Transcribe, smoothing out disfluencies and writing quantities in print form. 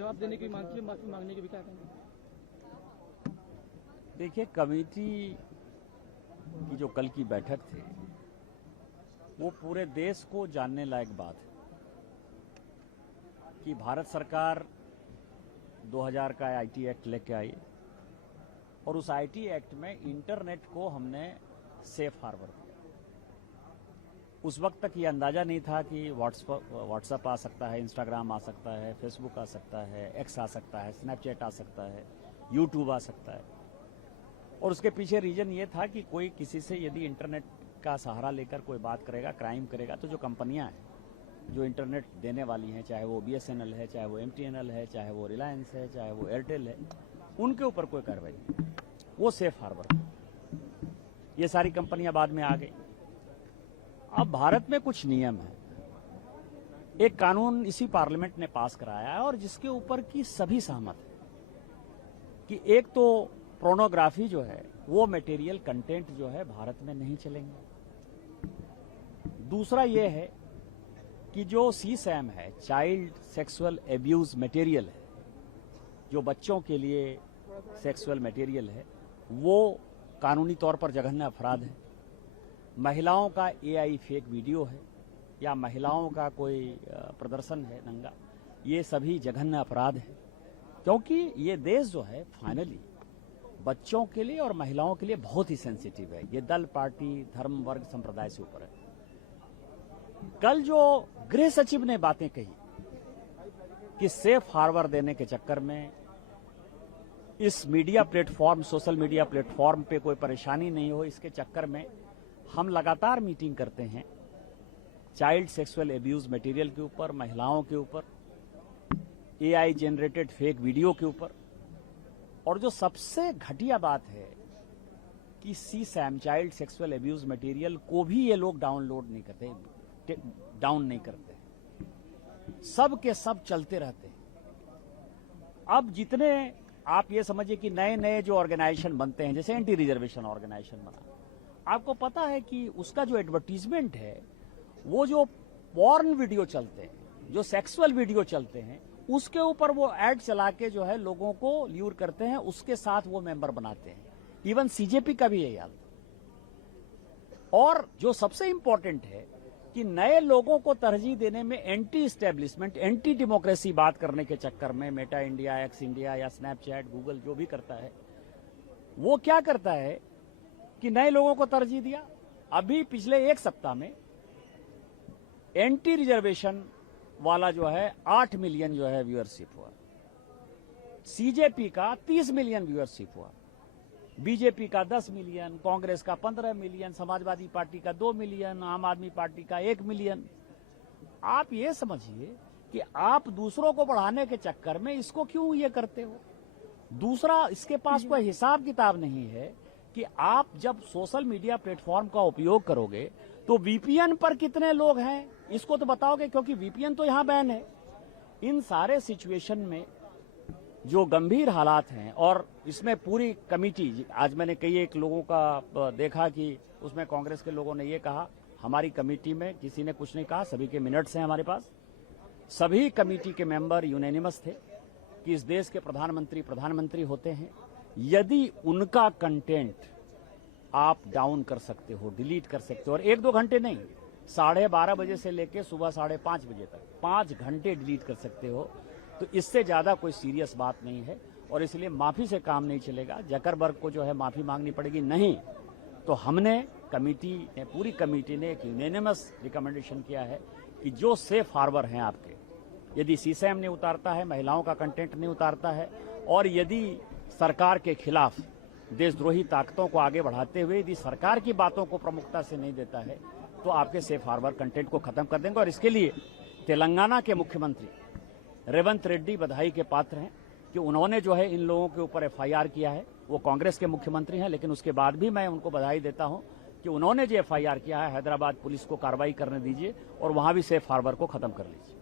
जवाब देने की मांग की, माफी मांगने की भी क्या कहेंगे? देखिए, कमेटी की जो कल की बैठक थी वो पूरे देश को जानने लायक बात है कि भारत सरकार 2000 का आईटी एक्ट लेके आई और उस आईटी एक्ट में इंटरनेट को हमने सेफ हार्बर दिया। उस वक्त तक ये अंदाजा नहीं था कि व्हाट्सएप आ सकता है, इंस्टाग्राम आ सकता है, फेसबुक आ सकता है, एक्स आ सकता है, स्नैपचैट आ सकता है, यूट्यूब आ सकता है। और उसके पीछे रीजन ये था कि कोई किसी से यदि इंटरनेट का सहारा लेकर कोई बात करेगा, क्राइम करेगा, तो जो कंपनियां हैं जो इंटरनेट देने वाली हैं, चाहे वो BSNL है, चाहे वो MTNL है, चाहे वो रिलायंस है, चाहे वो एयरटेल है, उनके ऊपर कोई कार्रवाई नहीं। वो सेफ हार्बर। ये सारी कंपनियां बाद में आ गई। अब भारत में कुछ नियम है। एक कानून इसी पार्लियामेंट ने पास कराया है और जिसके ऊपर की सभी सहमत है कि एक तो पोर्नोग्राफी जो है वो मटेरियल कंटेंट जो है भारत में नहीं चलेंगे। दूसरा ये है कि जो CSAM है, चाइल्ड सेक्सुअल एब्यूज मटेरियल है, जो बच्चों के लिए सेक्सुअल मटेरियल है, वो कानूनी तौर पर जघन्य अपराध है। महिलाओं का AI फेक वीडियो है या महिलाओं का कोई प्रदर्शन है नंगा, ये सभी जघन्य अपराध है। क्योंकि ये देश जो है फाइनली बच्चों के लिए और महिलाओं के लिए बहुत ही सेंसिटिव है। ये दल, पार्टी, धर्म, वर्ग, संप्रदाय से ऊपर है। कल जो गृह सचिव ने बातें कही कि सेफ हार्बर देने के चक्कर में इस media platform, social media platform पे कोई परेशानी नहीं हो, इसके चक्कर में हम लगातार मीटिंग करते हैं चाइल्ड सेक्सुअल एब्यूज मटेरियल के ऊपर, महिलाओं के ऊपर, AI जनरेटेड फेक वीडियो के ऊपर। और जो सबसे घटिया बात है कि CSAM, child sexual abuse material को भी ये लोग डाउन नहीं करते, सब के सब चलते रहते हैं। अब जितने आप ये समझिए कि नए नए जो ऑर्गेनाइजेशन बनते हैं, जैसे एंटी रिजर्वेशन ऑर्गेनाइजेशन बना, आपको पता है कि उसका जो एडवर्टीजमेंट है, वो जो पॉर्न वीडियो चलते हैं, जो सेक्सुअल वीडियो चलते हैं, उसके ऊपर वो एड चला के जो है लोगों को ल्यूर करते हैं, उसके साथ वो मेंबर बनाते हैं। इवन CJP का भी यही हाल। और जो सबसे इंपॉर्टेंट है कि नए लोगों को तरजीह देने में एंटी स्टैब्लिशमेंट, एंटी डेमोक्रेसी बात करने के चक्कर में मेटा इंडिया, एक्स इंडिया या स्नैपचैट, गूगल जो भी करता है, वो क्या करता है कि नए लोगों को तरजीह दिया। अभी पिछले एक सप्ताह में एंटी रिजर्वेशन वाला जो है 8 मिलियन जो है व्यूअरशिप हुआ, CJP का 30 मिलियन व्यूअरशिप हुआ, BJP का 10 मिलियन, कांग्रेस का 15 मिलियन, समाजवादी पार्टी का 2 मिलियन, आम आदमी पार्टी का 1 मिलियन। आप ये समझिए कि आप दूसरों को बढ़ाने के चक्कर में इसको क्यों ये करते हो। दूसरा, इसके पास कोई हिसाब किताब नहीं है कि आप जब सोशल मीडिया प्लेटफॉर्म का उपयोग करोगे तो VPN पर कितने लोग हैं, इसको तो बताओगे, क्योंकि VPN तो यहां बैन है। इन सारे सिचुएशन में जो गंभीर हालात हैं, और इसमें पूरी कमेटी, आज मैंने कई एक लोगों का देखा कि उसमें कांग्रेस के लोगों ने ये कहा, हमारी कमेटी में किसी ने कुछ नहीं कहा, सभी के मिनट्स हैं हमारे पास, सभी कमेटी के मेंबर यूनैनिमस थे कि इस देश के प्रधानमंत्री होते हैं, यदि उनका कंटेंट आप डाउन कर सकते हो, डिलीट कर सकते हो, और 1-2 घंटे नहीं, 12:30 बजे से लेकर सुबह 5:30 बजे तक 5 घंटे डिलीट कर सकते हो, तो इससे ज्यादा कोई सीरियस बात नहीं है। और इसलिए माफी से काम नहीं चलेगा। जकरबर्ग को जो है माफी मांगनी पड़ेगी। नहीं तो हमने पूरी कमेटी ने एक यूनैनिमस रिकमेंडेशन किया है कि जो सेफ हार्बर हैं आपके, यदि CSAM नहीं उतारता है, महिलाओं का कंटेंट नहीं उतारता है, और यदि सरकार के खिलाफ देशद्रोही ताकतों को आगे बढ़ाते हुए यदि सरकार की बातों को प्रमुखता से नहीं देता है, तो आपके सेफ हार्बर कंटेंट को खत्म कर देंगे। और इसके लिए तेलंगाना के मुख्यमंत्री रेवंत रेड्डी बधाई के पात्र हैं कि उन्होंने जो है इन लोगों के ऊपर FIR किया है। वो कांग्रेस के मुख्यमंत्री हैं, लेकिन उसके बाद भी मैं उनको बधाई देता हूं कि उन्होंने जो FIR किया है, हैदराबाद पुलिस को कार्रवाई करने दीजिए और वहां भी सेफ हार्बर को खत्म कर लीजिए।